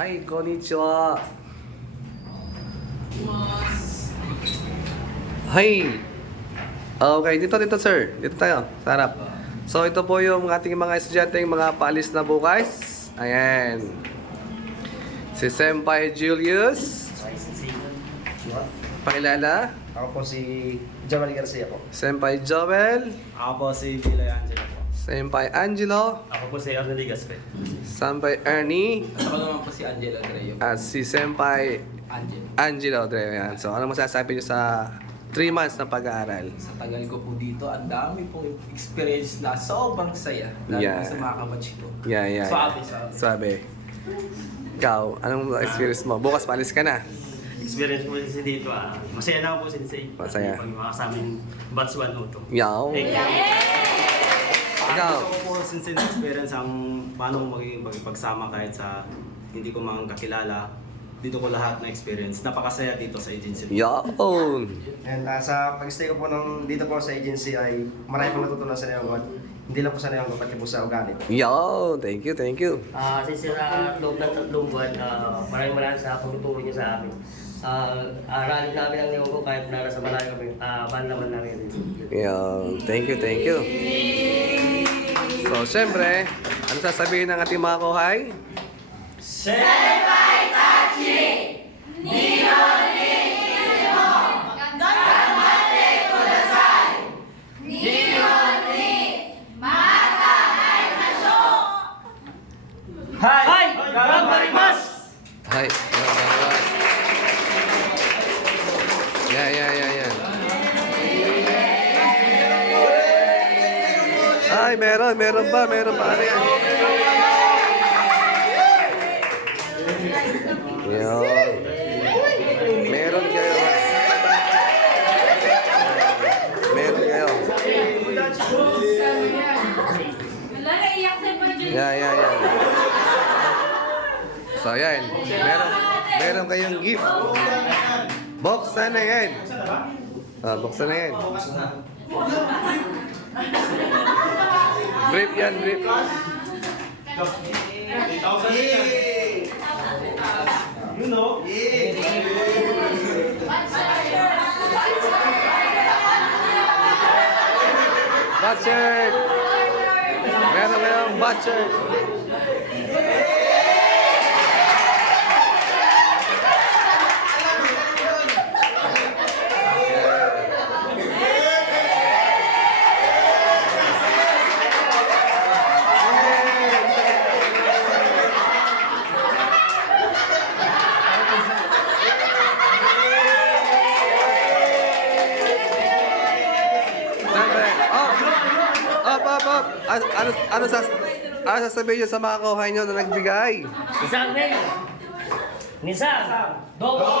Hi, konnichiwa. Hi. Okay, dito, dito sir. Dito tayo, sa harap. So, ito po yung ating mga estudyante, mga paalis na bukas. Ayan. Si Senpai Julius. Pakilala. Ako po si Jamal Garcia po. Senpai Joel. Ako po si Pilay Angelo po. Senpai Angelo. Ako po si Arneligas po. Senpai Ernie. At ako naman po si Angelo Andreo. At si Senpai Angel. Angelo Dreo. Yan. So, ano masasabi niyo sa 3 months na pag-aaral? Sa tagal ko po dito, ang dami pong experience na sobrang saya. Lalo Yeah. na sa mga kabatch ko. Yeah, yeah. Swabe, swabe. Sabi. Ikaw, anong experience mo? Bukas palis ka na. Experience po kasi dito ah. Masaya na ako po sensei. Masaya. Pag makasama yung batch 1 o 2. Yaw. Thank you. Ikaw. Ikaw. ko po na experience ang paano magiging pagsama kahit sa hindi ko mga kakilala. Dito ko lahat na experience. Napakasaya dito sa agency. Yawn. And uh, sa pag-stay ko po ng, dito po sa agency ay marami pong natutunan sa Neongot. Hindi lang po sa Neongot, pati po sa ugali. Yaw. Thank you, thank you. Ah, since sa loob ng tatlong buwan, ah, maraming maraming sa pagtuturo niyo sa amin. Ah, aralin namin ang Neongo kahit na nasa malayo kami, ah, ban naman namin. Yaw. Thank you, thank you. So, syempre, ano sasabihin ng ating mga kuhay? Hi! Gambarimas! Hi. Yeah, yeah, yeah, yeah. Ay, meron, meron ba? Meron pa? Ano yan? Yun. Meron kayo. Meron kayo. Yeah, yeah, yeah. So, yan. Meron, meron kayong gift. Buksan na yan. Ah, buksan na yan. Brief yan, brief. You know? Butcher! Meron kayong butcher. Ano, ano, sas, ano sasabihin nyo sa mga kauhay nyo na nagbigay? Isang men! Nisang! Dobo!